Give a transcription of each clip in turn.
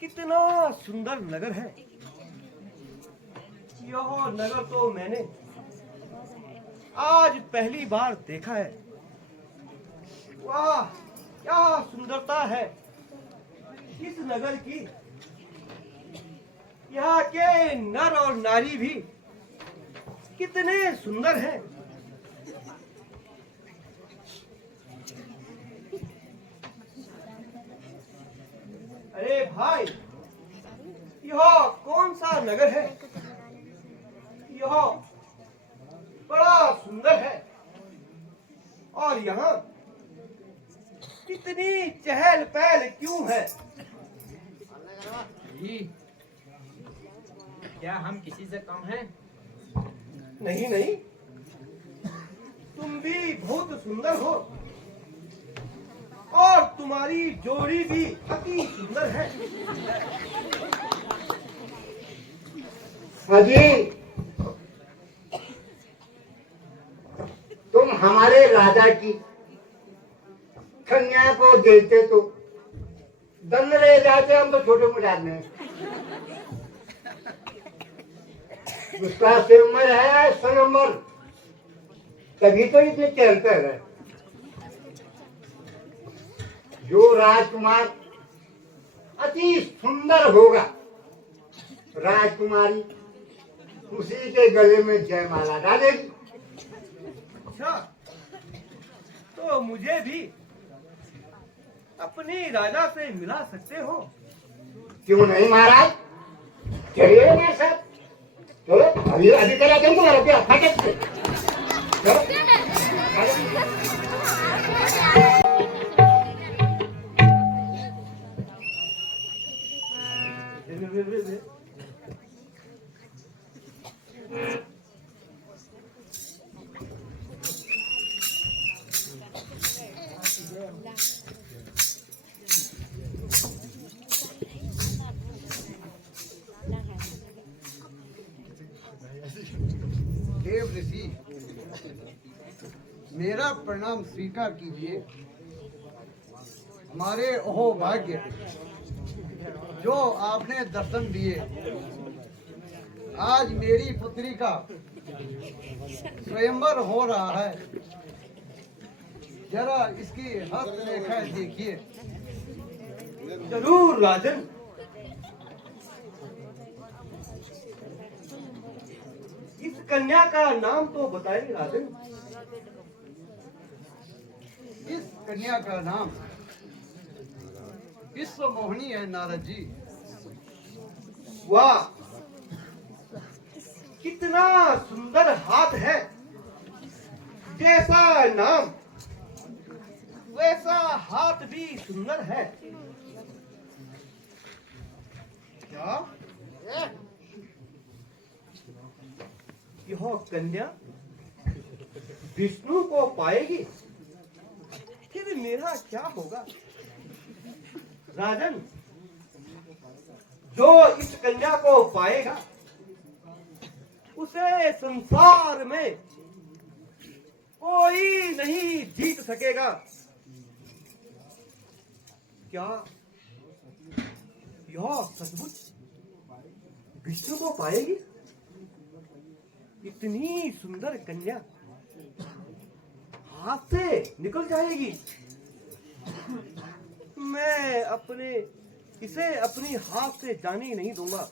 कितना सुंदर नगर है। यह नगर तो मैंने आज पहली बार देखा है। वाह, क्या सुंदरता है इस नगर की। यहाँ के नर और नारी भी कितने सुंदर हैं। अरे भाई, यह कौन सा नगर है? यह बड़ा सुंदर है और यहाँ इतनी चहल पहल क्यों है? जी, क्या हम किसी से कम हैं? नहीं नहीं, तुम भी बहुत सुंदर हो और तुम्हारी जोड़ी भी अति सुंदर है। अजी, तुम हमारे राजा की कन्या को देखते तो दंड रह जाते। हम तो छोटे मोटे आदमी हैं। उसका सिमर है सनम्बर, तभी तो इतने चलते है। जो राजकुमार अति सुंदर होगा, राजकुमारी उसी के गले में जयमाला डालेगी। अच्छा, तो मुझे भी अपने राजा से मिला सकते हो? क्यों नहीं महाराज, चलिए मेरे साथ। चलो अभी अभी करा दूँ तुम्हारा क्या फटक से। चलो देव ऋषि, मेरा प्रणाम स्वीकार कीजिए। हमारे अहो भाग्य जो आपने दर्शन दिए। आज मेरी पुत्री का स्वयंवर हो रहा है। जरा इसकी हस्तरेखा देखिए। जरूर राजन। इस कन्या का नाम तो बताइए राजन। इस कन्या का नाम विश्व मोहिनी है नारद जी। वाह, कितना सुंदर हाथ है। जैसा नाम वैसा हाथ भी सुंदर है। क्या यह कन्या विष्णु को पाएगी? फिर मेरा क्या होगा? राजन, जो इस कन्या को पाएगा उसे संसार में कोई नहीं जीत सकेगा। क्या यह सचमुच विष्णु को पाएगी? इतनी सुंदर कन्या हाथ से निकल जाएगी। मैं इसे अपनी हाथ से जाने ही नहीं दूंगा।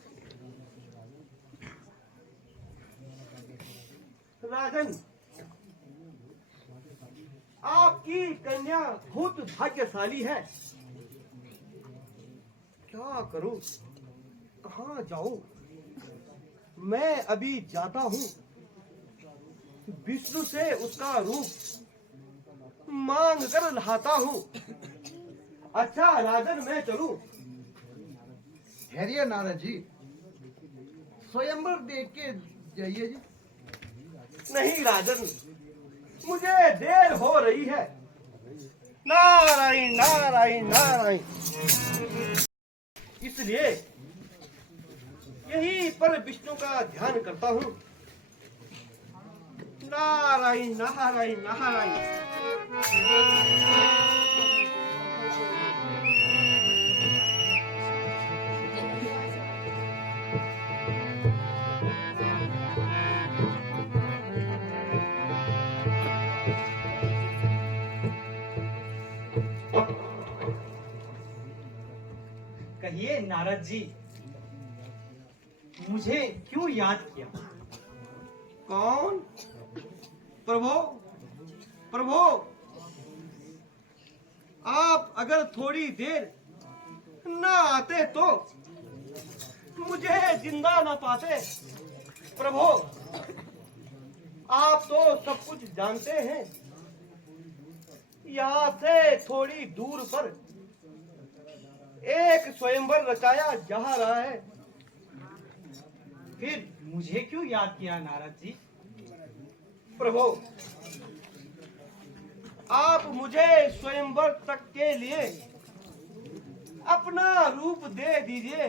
राजन, आपकी कन्या बहुत भाग्यशाली है। क्या करूं, कहां जाऊं? मैं अभी जाता हूं, विष्णु से उसका रूप मांग कर लाता हूं। अच्छा राजन, मैं चलूं? ठहरिए नारद जी, स्वयंवर देख के जाइए जी। नहीं राजन, मुझे देर हो रही है। नारायण नारायण नारायण। इसलिए यहीं पर विष्णु का ध्यान करता हूँ। नारायण नारायण नारायण। कहिए नारद जी, मुझे क्यों याद किया? कौन? प्रभु, प्रभु, आप अगर थोड़ी देर ना आते तो मुझे जिंदा ना पाते। प्रभु, आप तो सब कुछ जानते हैं। यहाँ से थोड़ी दूर पर एक स्वयंवर रचाया जा रहा है। फिर मुझे क्यों याद किया नारद जी? प्रभु, आप मुझे स्वयंवर तक के लिए अपना रूप दे दीजिए।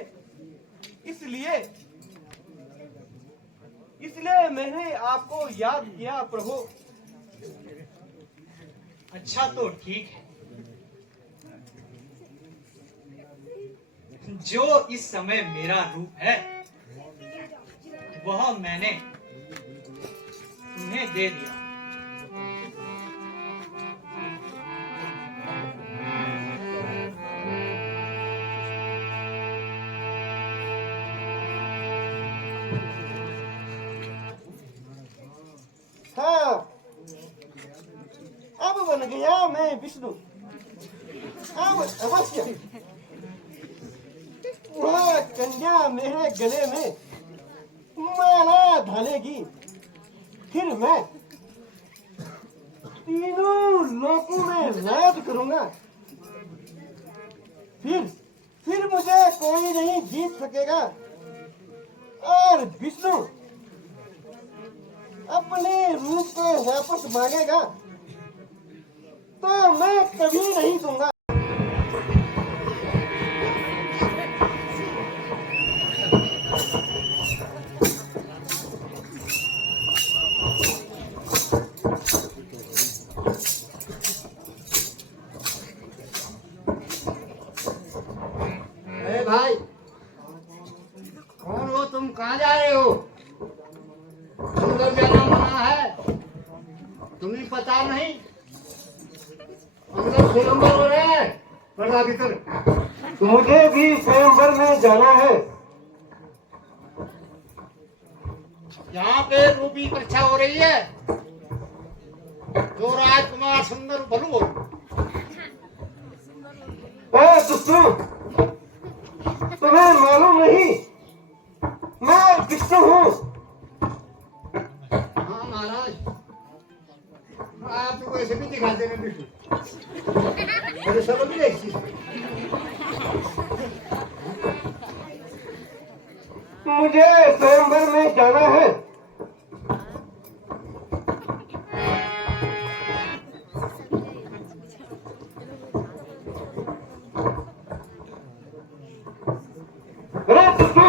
इसलिए मैंने आपको याद किया प्रभु। अच्छा तो ठीक है। जो इस समय मेरा रूप है वह मैंने तुम्हें दे दिया। हाँ, अब बन गया मैं विष्णु। अब अवश्य वह कन्या मेरे गले में माला ढालेगी। फिर मैं तीनों लोकों में राज करूंगा। फिर मुझे कोई नहीं जीत सकेगा। और विष्णु अपने रूप को वापस मांगेगा तो मैं कभी नहीं दूंगा। अरे भाई, कौन हो तुम? कहाँ जा रहे हो? अंदर जाना मना है, तुम्हें पता नहीं? अंदर स्वयंवर हो रहा है। पर्दा भीतर। मुझे भी स्वयंवर में जाना है। यहाँ पे रूपी परीक्षा हो रही है। जो राजकुमार सुंदर बलू हो। दुष्टू, तुम्हें मालूम नहीं मैं विष्णु हूँ। हाँ महाराज, आप तो वैसे भी दिखाते हैं विष्णु। अरे समझ नहीं एक चीज। मुझे स्वयंवर में जाना है। अरे दुष्टू,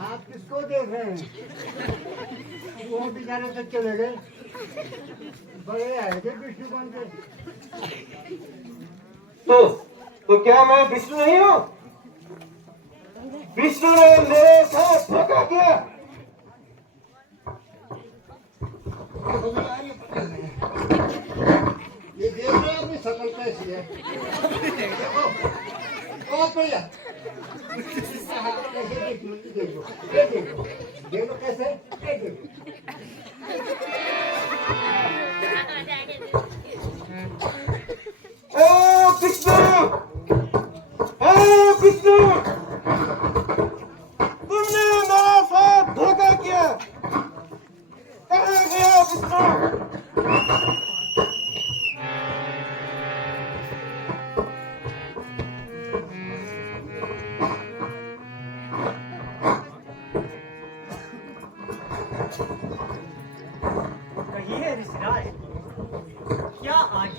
आप किसको देख रहे हैं? वो बेचारे तक चले गए। बड़े आए थे विष्णु बन के। तो क्या मैं विष्णु नहीं हूँ? विष्णु ने मेरे साथ धोखा किया। ये देख रहे हो अपनी शकल कैसी है? बहुत बढ़िया। कैसे विष्णु जी देखो, ये देखो, देखो कैसे, ये देखो। ओ विष्णु, ओ विष्णु, तुमने मेरे साथ धोखा किया। कहाँ गया विष्णु?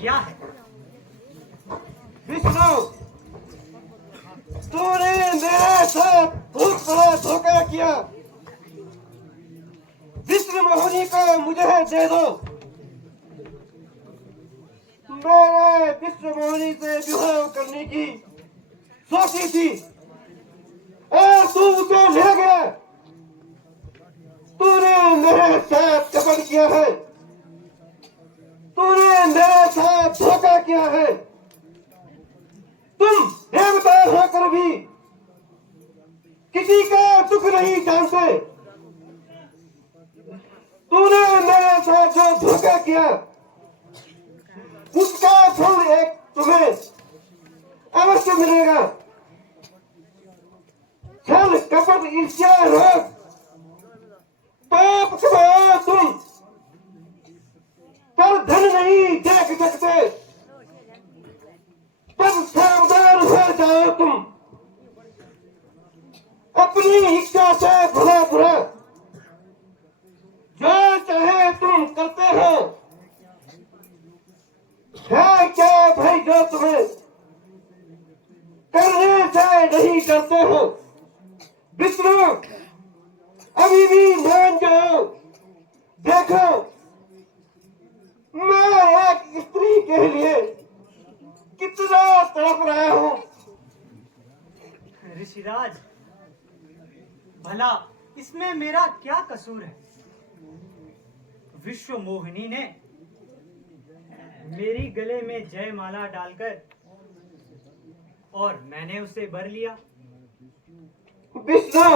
क्या है? विष्णु, तूने मेरे साथ बहुत बड़ा धोखा किया। विष्णु मोहिनी को मुझे दे दो। मैंने विष्णु मोहिनी से विवाह करने की सोची थी और तू उसे ले गया। तूने मेरे साथ कपट किया है। तूने मेरे साथ धोखा किया है। तुम देवता होकर भी किसी का दुख नहीं जानते। तूने मेरे साथ जो धोखा किया उसका फल एक तुम्हें अवश्य मिलेगा। छल कपट ईर्ष्या रोग पाप कमाओ तुम, पर धन नहीं देख सकते। पर सावधान हो जाओ तुम, अपनी इच्छा से भला बुरा जो चाहे तुम करते हो। है क्या भाई जो तुम्हें करने से नहीं करते हो? विष्णु, अभी भी मान जाओ। देखो, मैं एक स्त्री के लिए कितना तड़प रहा हूँ। ऋषिराज, भला इसमें मेरा क्या कसूर है? विश्व मोहिनी ने मेरी गले में जयमाला डालकर और मैंने उसे वर लिया। विष्णु,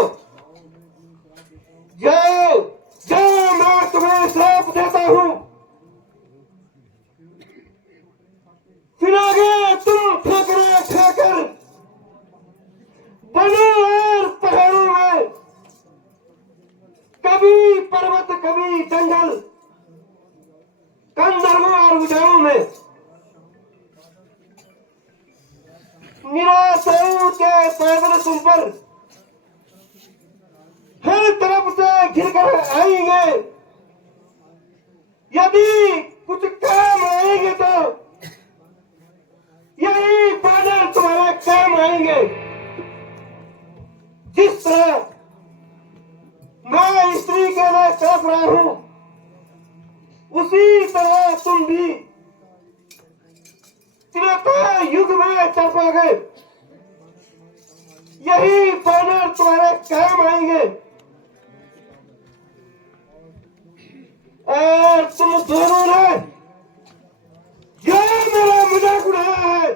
जाओ जाओ, मैं तुम्हें श्राप देता हूँ। फिरोगे तुम ठोकरे खाकर बनों और पहाड़ों में, कभी पर्वत कभी जंगल, कंदर्पों और उजाड़ों में। निराशाओं के पैदल तुम पर हर तरफ से घिरकर आएंगे। यदि कुछ काम आएंगे तो यही बादल तुम्हारे काम आएंगे। जिस तरह मैं स्त्री के लिए तड़प रहा हूं, उसी तरह तुम भी त्रेता युग में तड़पोगे। यही बादल तुम्हारे काम आएंगे और तुम दोनों ने जो मेरा मजाक उड़ाया है,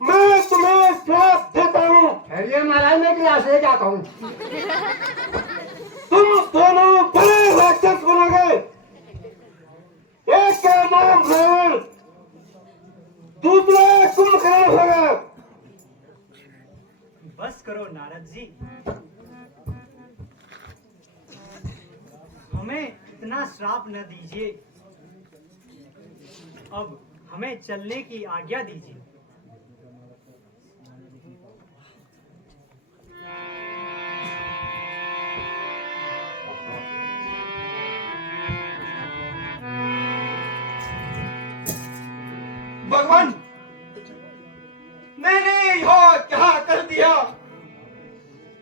मैं तुम्हें श्राप देता हूँ। ये महाराज मैं क्लास ले जाता हूँ। तुम दोनों बड़े राक्षस बनोगे। एक का नाम रावण, दूसरा कुंभकर्ण होगा। बस करो नारद जी, हमें इतना श्राप न दीजिए। अब हमें चलने की आज्ञा दीजिए। भगवान, मैंने यह क्या कर दिया?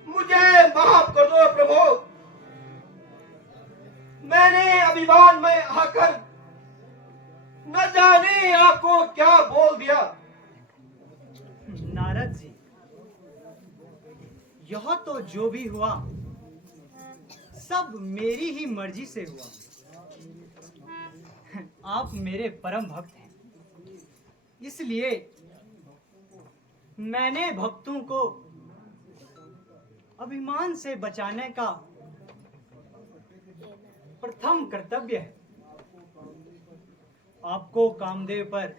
मुझे माफ कर दो प्रभु। मैंने अभिमान में आकर न जाने आपको क्या बोल दिया। नारद जी, यह तो जो भी हुआ सब मेरी ही मर्जी से हुआ। आप मेरे परम भक्त हैं, इसलिए मैंने भक्तों को अभिमान से बचाने का प्रथम कर्तव्य है। आपको कामदेव पर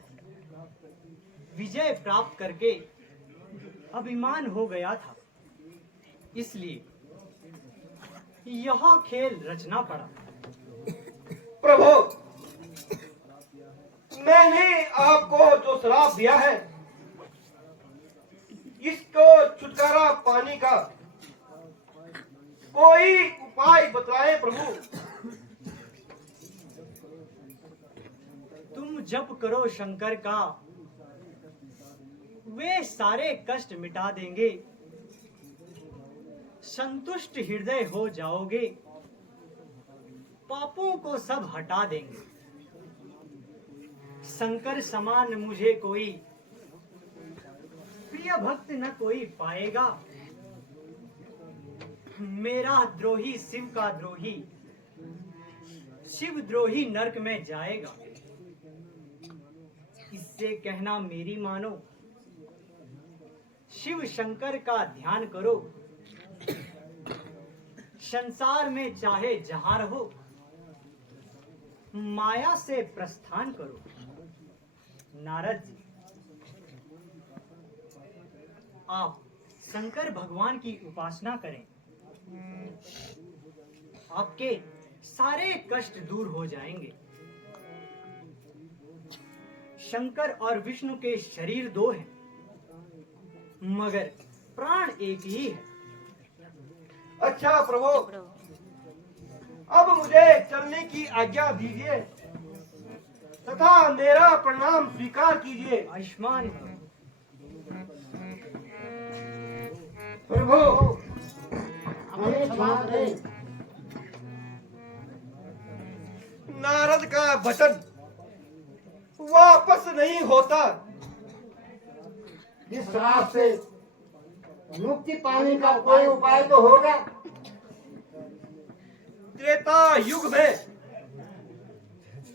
विजय प्राप्त करके अभिमान हो गया था, इसलिए यह खेल रचना पड़ा। प्रभु, मैंने आपको जो श्राप दिया है, इसको छुटकारा पाने का कोई उपाय बताएं प्रभु। तुम जप करो शंकर का, वे सारे कष्ट मिटा देंगे। संतुष्ट हृदय हो जाओगे, पापों को सब हटा देंगे। शंकर समान मुझे कोई प्रिय भक्त न कोई पाएगा। मेरा द्रोही शिव का द्रोही, शिव द्रोही नरक में जाएगा। इससे कहना मेरी मानो, शिव शंकर का ध्यान करो। संसार में चाहे जहां रहो, माया से प्रस्थान करो। नारद जी, आप शंकर भगवान की उपासना करें, आपके सारे कष्ट दूर हो जाएंगे। शंकर और विष्णु के शरीर दो हैं, मगर प्राण एक ही है। अच्छा प्रभु, अब मुझे चलने की आज्ञा दीजिए तथा मेरा प्रणाम स्वीकार कीजिए। आयुष्मान प्रभु हमें क्षमा करें। नारद का वचन वापस नहीं होता। इस श्राप से मुक्ति पाने का कोई उपाय तो होगा। त्रेता युग में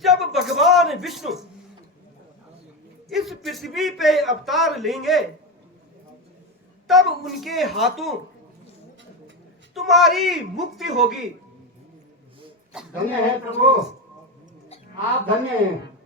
जब भगवान विष्णु इस पृथ्वी पे अवतार लेंगे, तब उनके हाथों तुम्हारी मुक्ति होगी। धन्य है प्रभु, आप धन्य हैं।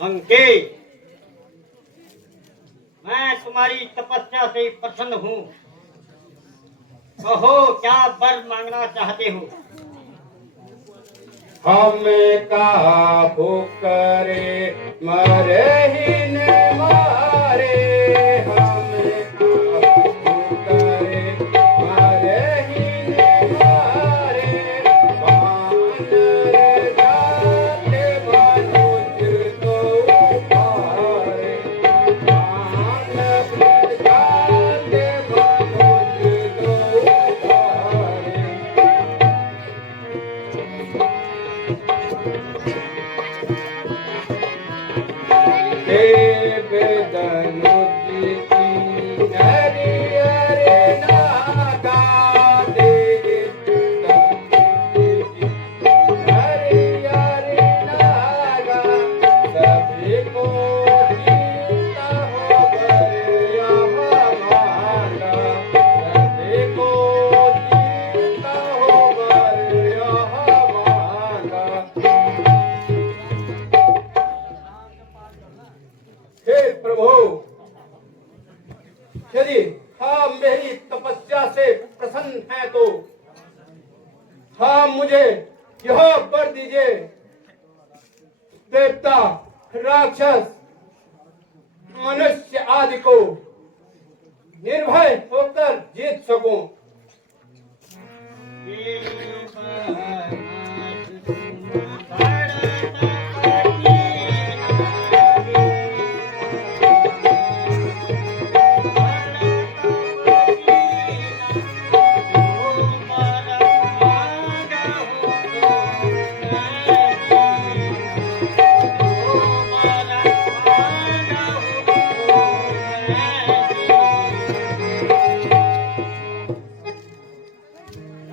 अंके, मैं तुम्हारी तपस्या से प्रसन्न हूँ। कहो क्या वर मांगना चाहते हो? हमें कहा पुकारे मरे ही न मारे, हमें कहा पुकारे मरे ही न मारे। बानर जाते मनुष्य तो उतारे, बानर जाते मनुष्य तो उतारे। हे प्रभु, यदि आप मेरी तपस्या से प्रसन्न हैं तो हाँ मुझे यह वर दीजिए, देवता राक्षस मनुष्य आदि को निर्भय होकर जीत सकूं।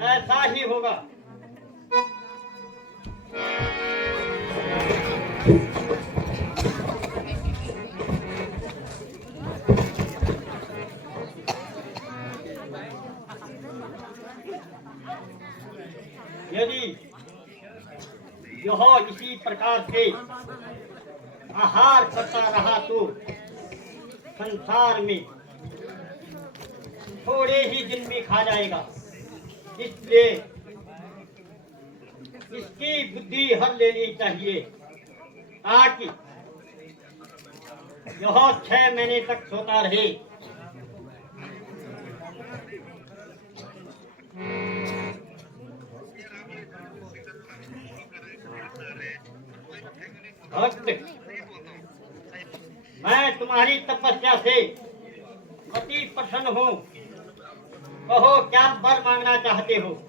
ऐसा ही होगा। यह इसी प्रकार से आहार करता रहा तो संसार में थोड़े ही दिन में खा जाएगा। इसलिए इसकी बुद्धि हर लेनी चाहिए ताकि यह 6 महीने तक सोता रहे। भक्त, मैं तुम्हारी तपस्या से अति प्रसन्न हूँ। कहो क्या वर मांगना चाहते हो?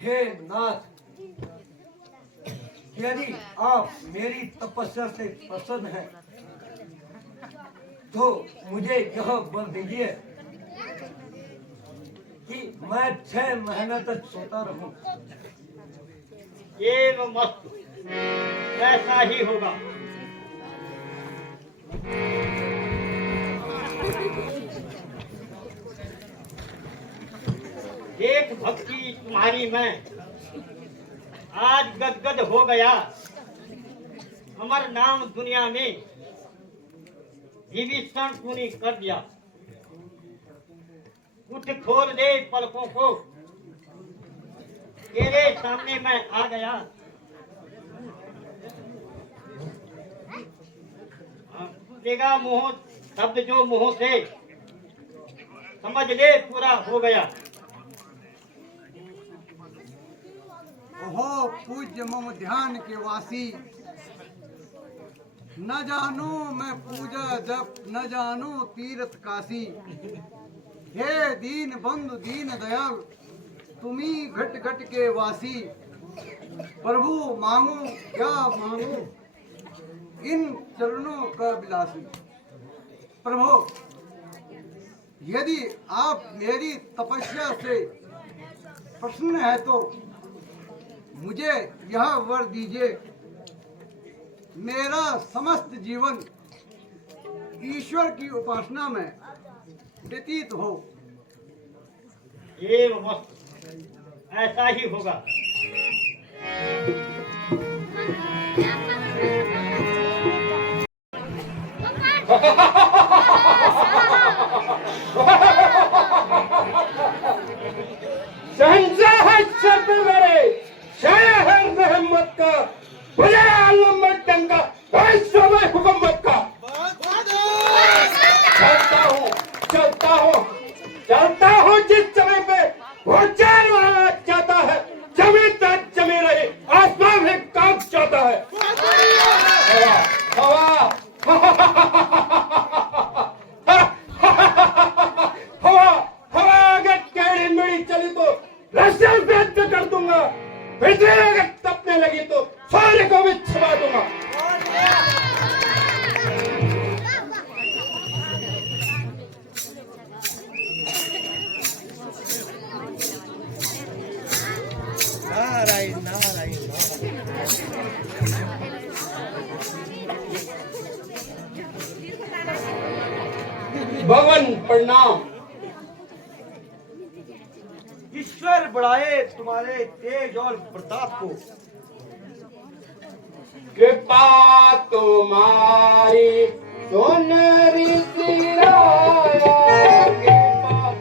हे नाथ, यदि आप मेरी तपस्या से प्रसन्न हैं, तो मुझे यह वर दीजिए कि मैं 6 महीने तक सोता रहूं। एवं मस्तु, ऐसा ही होगा। एक भक्ति तुम्हारी मैं आज गदगद हो गया। अमर नाम दुनिया में विभीषण तूने कर दिया। उठ खोल दे पलकों को, तेरे सामने मैं आ गया। तेगा मोह शब्द जो मोह से समझ ले पूरा हो गया। ओहो पूज्य मम ध्यान के वासी, न जानो मैं पूजा जप, न जानो तीर्थ काशी। हे दीन बंधु दीन दयाल, तुम्ही घट घट के वासी। प्रभु मांगो क्या मांगो, इन चरणों का विलासी। प्रभु, यदि आप मेरी तपस्या से प्रसन्न है तो मुझे यह वर दीजिए, मेरा समस्त जीवन ईश्वर की उपासना में व्यतीत हो। एवं मस्तु, ऐसा ही होगा। शहंशाह शब्द मेरे शहर मोहम्मद का भले आलम में टंका समय हुकूमत का। चलता हूँ जिस समय पे वो चार वाला चाहता है, जमी तक जमी रहे, आसमान में कांप जाता है। हवा हवा हवा अगर टेढ़ी मेढ़ी चली तो रस्सियां व्यक्त कर दूंगा। पृथ्वी अगर तपने लगी तो सारे को भी छिपा दूंगा। नारायण नारायण। भवन प्रणाम। ईश्वर बढ़ाए तुम्हारे तेज और प्रताप को। कृपा तुम्हारी सुनरी सिराया, कृपा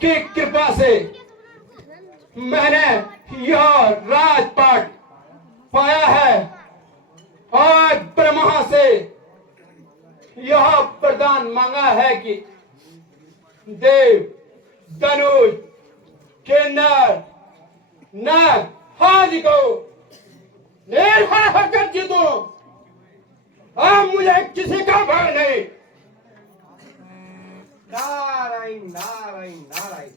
की कृपा से मैंने यह राजपाट पाया है और ब्रह्मा से यह वरदान मांगा है कि देव, धनुष, किन्नर, नाग आदि को निर्भय होकर जीतो। अब मुझे किसी का भय नहीं। नारायण नारायण नारायण।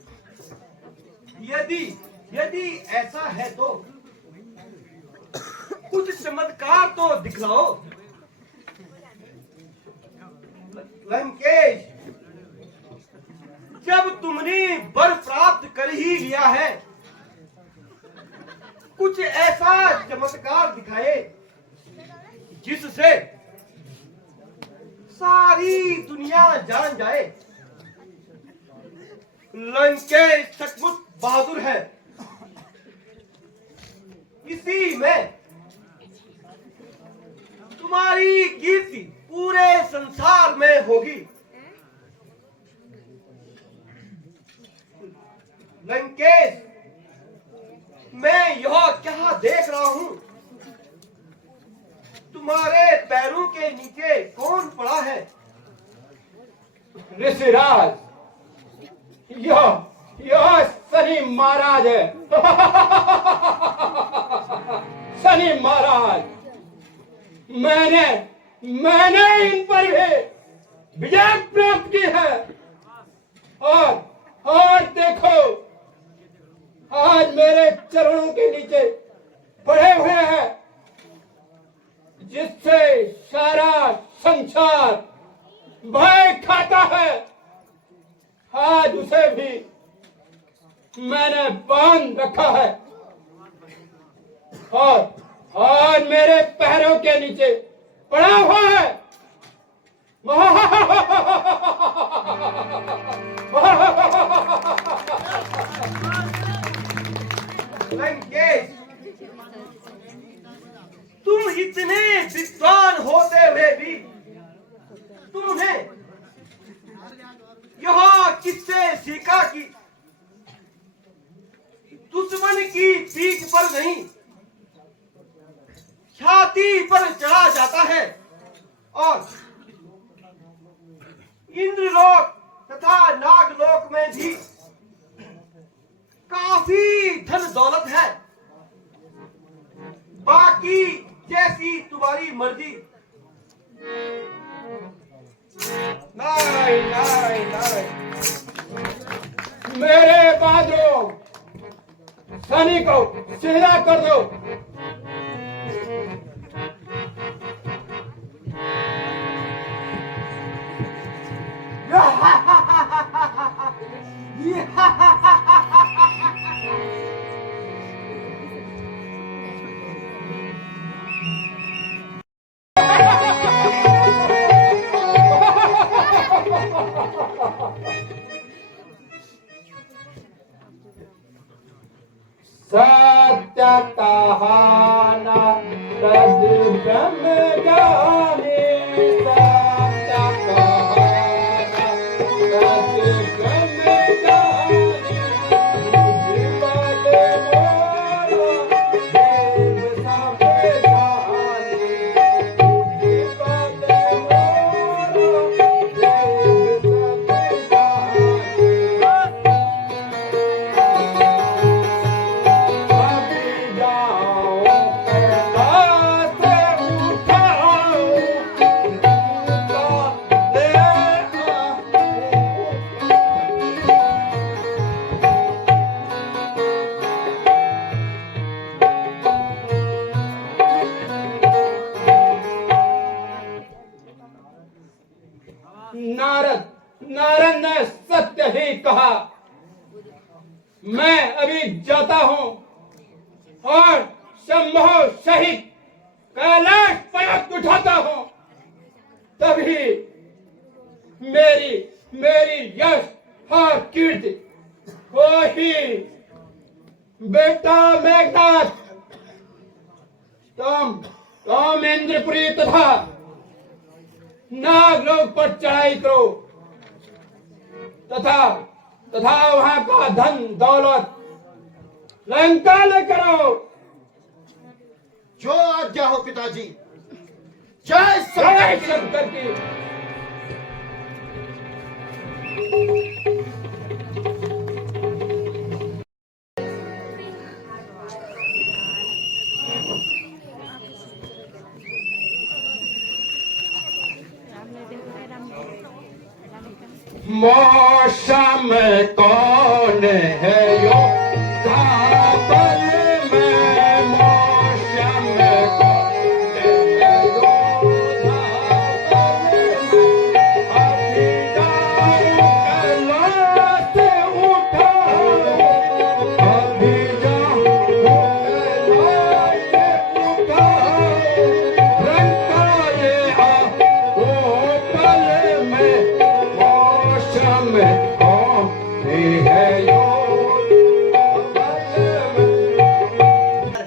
यदि यदि ऐसा है तो कुछ चमत्कार तो दिखलाओ। लंकेश, जब तुमने वर प्राप्त कर ही लिया है, कुछ ऐसा चमत्कार दिखाए जिससे सारी दुनिया जान जाए लंकेश सचमुच बहादुर है। इसी में तुम्हारी कीर्ति पूरे संसार में होगी। लंकेश, मैं यह क्या देख रहा हूं? तुम्हारे पैरों के नीचे कौन पड़ा है? ऋषिराज, यह शनि महाराज है। शनि महाराज, मैंने इन पर भी विजय प्राप्त की है। और देखो, आज मेरे चरणों के नीचे पड़े हुए हैं, जिससे सारा संसार भय खाता है। आज उसे भी मैंने बांध रखा है और मेरे पैरों के नीचे पड़ा हुआ है। लंकेश, तुम इतने विद्वान होते हुए भी तुमने यह किससे सीखा कि दुश्मन की पीठ पर नहीं, छाती पर चढ़ा जाता है और इंद्रलोक तथा नागलोक में भी काफी धन दौलत है। बाकी जैसी तुम्हारी मर्जी। नारायण नारायण नारायण। मेरे बाजू शनि को सीधा कर दो। सत्य कहाना तद ब्रह्म जाने। सत्य कहाना तद ब्रह्म जाने। जीवन मोरा देव सब जाने। जीवन मोरा देव सब नारद ने सत्य ही कहा। मैं अभी जाता हूं और संभव सहित कैलाश पर्वत उठाता हूं। तभी मेरी यश और कीर्ति को ही बेटा मेघनाथ, तुम इंद्रपुरी तथा नागलोक पर चढ़ाई करो तथा तथा वहां का धन दौलत लंका लेकर आओ। जो आज्ञा हो पिताजी। जय जय शंकर। शंकर की। मौसम कौन है यो धापल में, मौसम कौन है यो धापल में, अभी जाऊं कैलाश उठाऊं, अभी जाऊं कैलाश उठाऊं, रंकाए आओ पल में, मौसम कौन है यो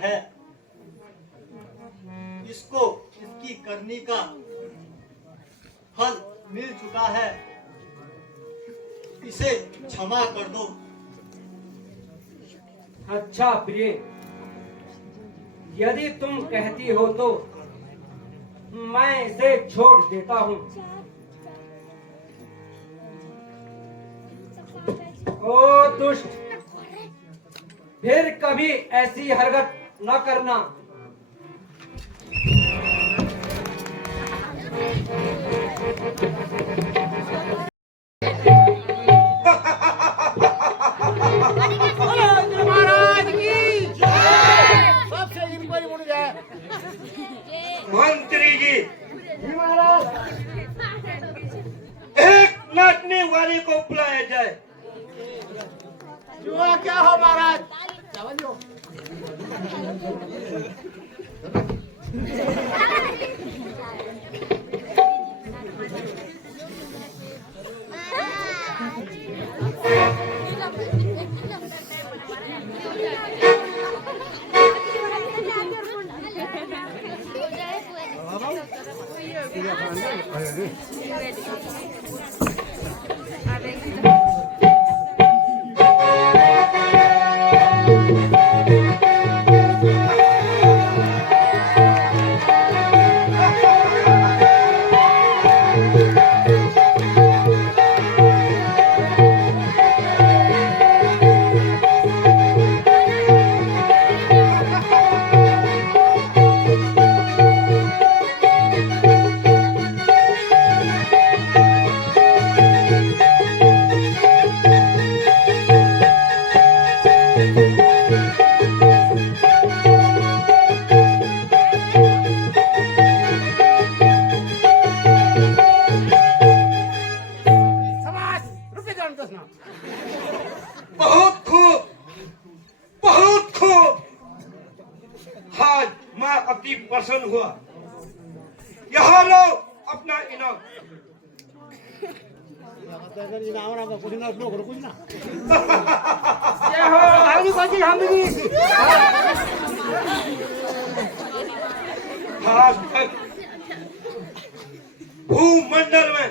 है इसको इसकी करनी का फल मिल चुका है, इसे क्षमा कर दो। अच्छा प्रिय, यदि तुम कहती हो तो मैं इसे छोड़ देता हूँ। ओ दुष्ट, फिर कभी ऐसी हरकत न करना। मंत्री जी, एक नाचने वाले को बुलाया जाए। क्या हो महाराज? बहुत खूब, बहुत खूब। आज मैं अति प्रसन्न हुआ। यहाँ लो अपना इनाम। आज तक भूमंडल में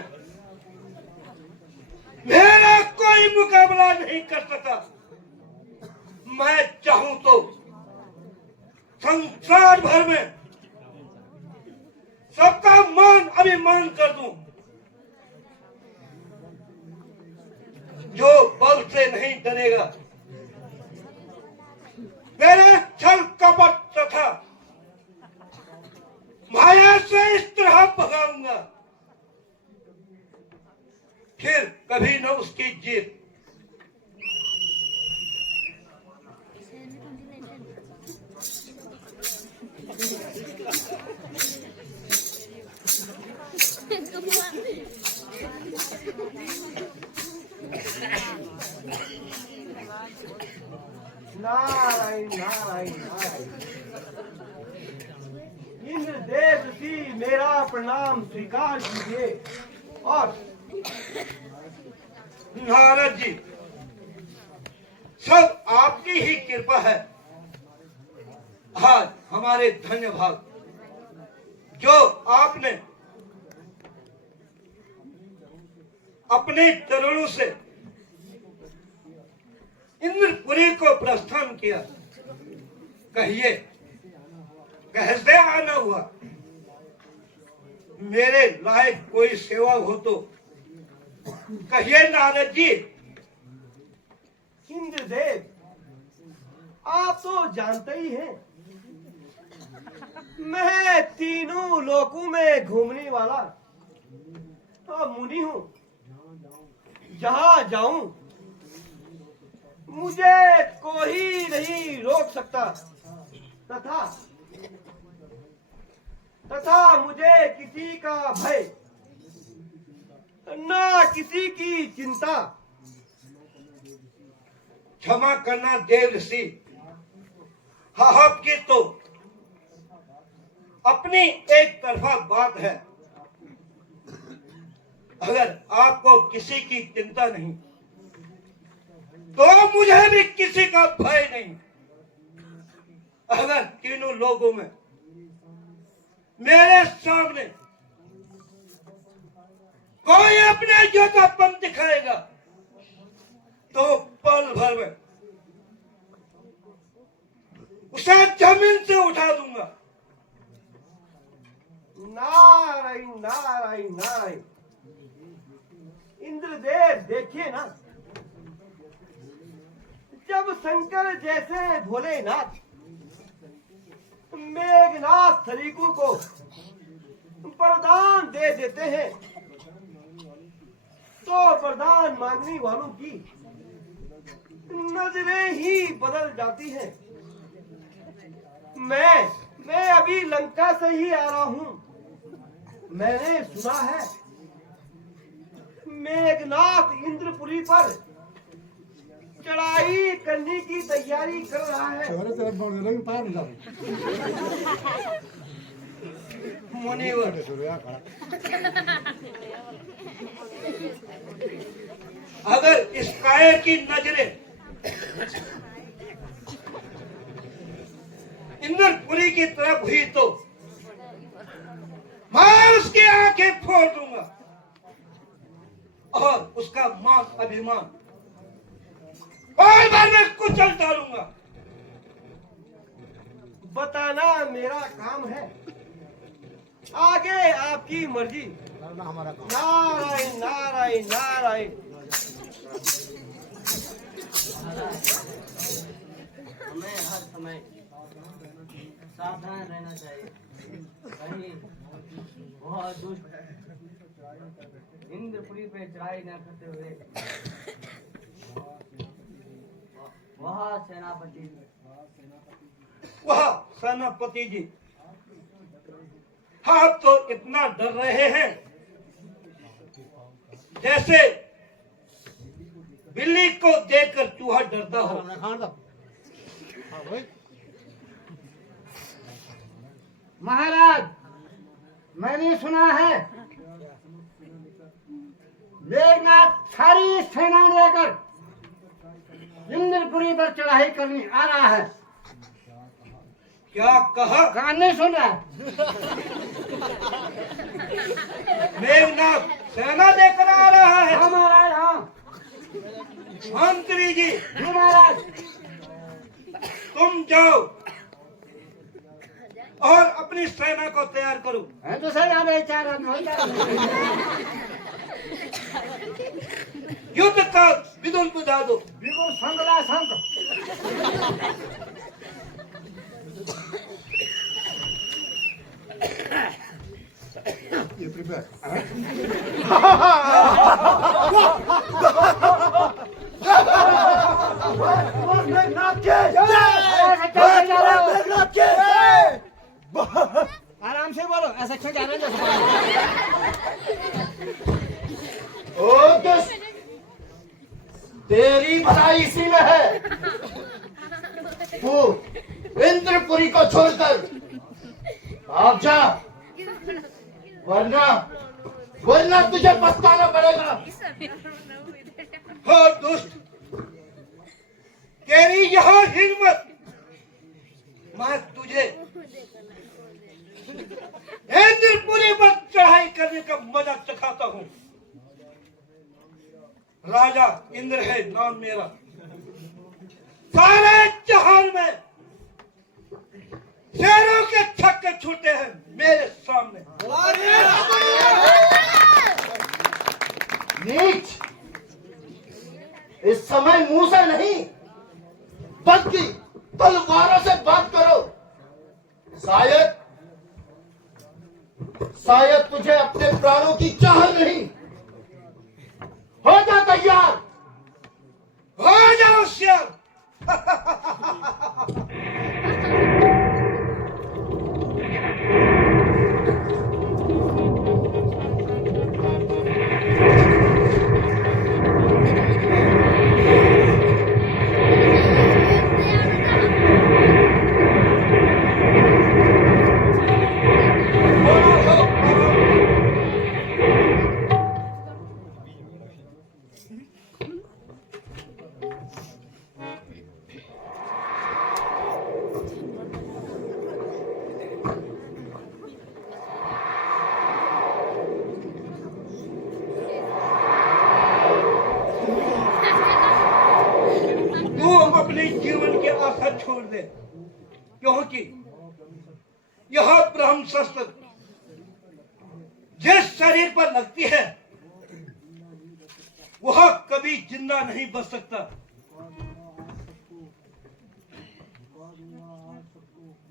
मेरा कोई मुकाबला नहीं कर सका। मैं चाहूं तो संसार भर में सबका मान अभिमान कर दूं। जो बल से नहीं डरेगा, मेरे छल कपट तथा माया से इस तरह भगाऊंगा, फिर कभी न उसकी जीत। नारायण नारायण नारायण। इन देवसी मेरा प्रणाम स्वीकार कीजिए। और नारद जी, सब आपकी ही कृपा है। आज हमारे धन्य भाग जो आपने अपने चरणों से इंद्रपुरी को प्रस्थान किया। कहिए कैसे आना हुआ? मेरे लायक कोई सेवा हो तो कहिए नारद जी। इंद्रदेव, आप तो जानते ही हैं मैं तीनों लोकों में घूमने वाला मुनि हूँ। जहाँ जाऊं मुझे कोई नहीं रोक सकता, तथा मुझे किसी का भय ना किसी की चिंता। क्षमा करना देव ऋषि, आपकी तो अपनी एक तरफा बात है। अगर आपको किसी की चिंता नहीं तो मुझे भी किसी का भय नहीं। अगर तीनों लोगों में मेरे सामने कोई अपना योद्धापन दिखाएगा तो पल भर में उसे जमीन से उठा दूंगा। नारायण नारायण नारायण। इंद्रदेव देखिए ना, जब शंकर जैसे भोलेनाथ मेघनाथ तरीकों को वरदान दे देते हैं तो वरदान मांगने वालों की नजरें ही बदल जाती हैं। मैं अभी लंका से ही आ रहा हूँ। मैंने सुना है मेघनाथ इंद्रपुरी पर चढ़ाई करने की तैयारी कर रहा है। मुनिवर, अगर इस कायर की नजरें इंद्रपुरी की तरफ हुई तो मैं उसकी आंखें फोड़ दूंगा और उसका मान अभिमान बार बार में कुचल डालूंगा। बताना मेरा काम है, आगे आपकी मर्जी। नारायण नारायण नारायण। हमें हर समय सावधान रहना चाहिए। कहीं बहुत दुष्ट इंद्रपुरी पे चढ़ाई न करते हुए वह सेनापति जी, आप तो इतना डर रहे हैं जैसे बिल्ली को देखकर चूहा डरता हो। महाराज, मैंने सुना है मेघनाथ सारी सेना लेकर इंद्रपुरी पर चढ़ाई करने आ रहा है। क्या कहा? कान नहीं सुन रहा? मेघनाथ सेना लेकर आ रहा है? हाँ महाराज, हाँ। मंत्री जी, जी महाराज। तुम जाओ और अपनी सेना को तैयार करो। है तो सही, आ 4 आदमी हो जाएगा। युद्ध का विदुर बुझा दो। बिल्कुल संगला संग। ये प्रिपेयर। आराम से बोलो, ऐसा क्यों जा रहे हैं? तेरी भलाई इसी में है। तू इंद्रपुरी को छोड़कर भाग जा, वरना तुझे पछताना पड़ेगा। हो दुष्ट, तेरी यह हिम्मत, मैं तुझे इंद्रपुरी पर चढ़ाई करने का मजा चखाता हूँ। राजा इंद्र है नाम मेरा। सारे जहान में शेरों के छक्के छूटे हैं मेरे सामने। नीच, इस समय मुंह से नहीं बल्कि तलवारों से बात करो। शायद तुझे अपने प्राणों की चाह नहीं। हो जा तैयार, हो जाओ शेर। अपने जीवन की आशा छोड़ दे, क्योंकि यह ब्रह्म शस्त्र जिस शरीर पर लगती है वह कभी जिंदा नहीं बच सकता।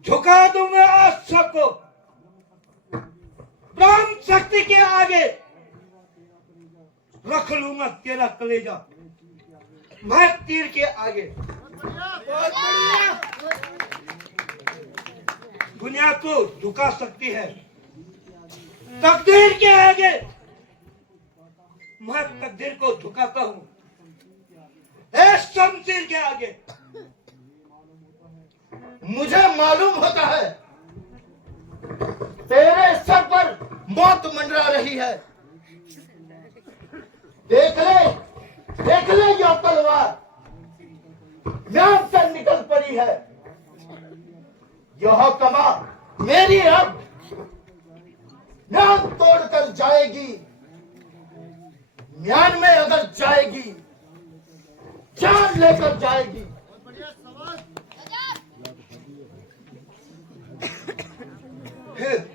झुका दूंगा आज सबको ब्रह्म शक्ति के आगे, रख लूंगा तेरा कलेजा मैं तीर के आगे। दुनिया को झुका सकती है तकदीर के आगे, मैं तकदीर को झुकाता हूं शमशीर के आगे। मुझे मालूम होता है तेरे सर पर मौत मंडरा रही है। देख ले यह तलवार म्यान से निकल पड़ी है। यह कमा मेरी अब म्यान तोड़कर जाएगी। म्यान में अगर जाएगी जान लेकर जाएगी।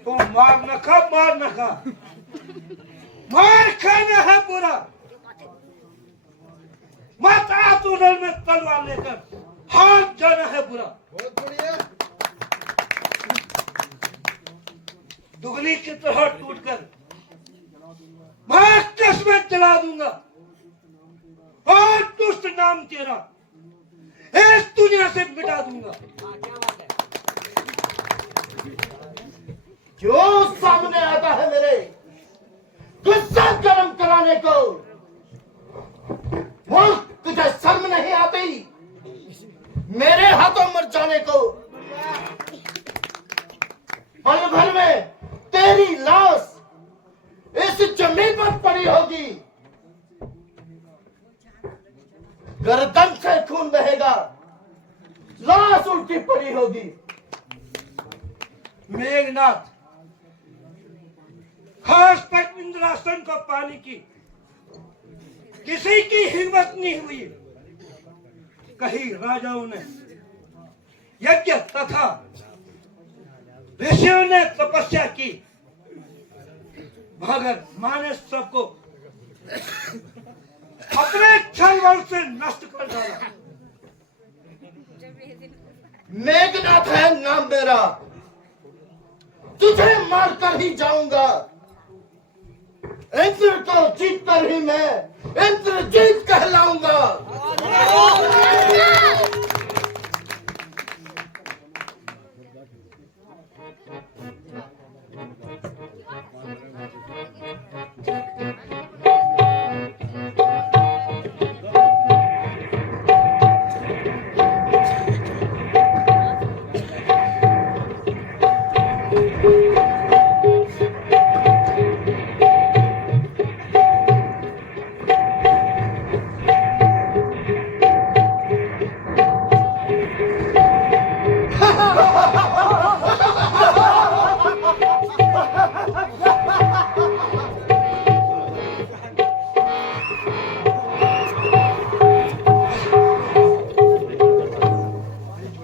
तो मार न खा मार खाना है पूरा। मत आ तुरल में तलवार लेकर हाथ जाना है बुरा। दुगली की तरह टूटकर मैं कसमें जला दूंगा और दुष्ट नाम तेरा इस दुनिया से मिटा दूंगा। जो सामने आता है मेरे गुस्सा गर्म कराने को, वो तुझे शर्म नहीं आती मेरे हाथों मर जाने को। पल भर में तेरी लाश इस जमीन पर पड़ी होगी। गर्दन से खून बहेगा, लाश उल्टी पड़ी होगी। मेघनाथ खास तक इंद्रासन को पाने की किसी की हिम्मत नहीं हुई। कहीं राजाओं ने यज्ञ तथा ऋषियों ने तपस्या की, मगर माने सबको अपने छल बल से नष्ट कर डाला। मेघनाथ है नाम मेरा, तुझे मार कर ही जाऊंगा। इंद्र को जीत कर ही मैं इंद्रजीत कहलाऊंगा।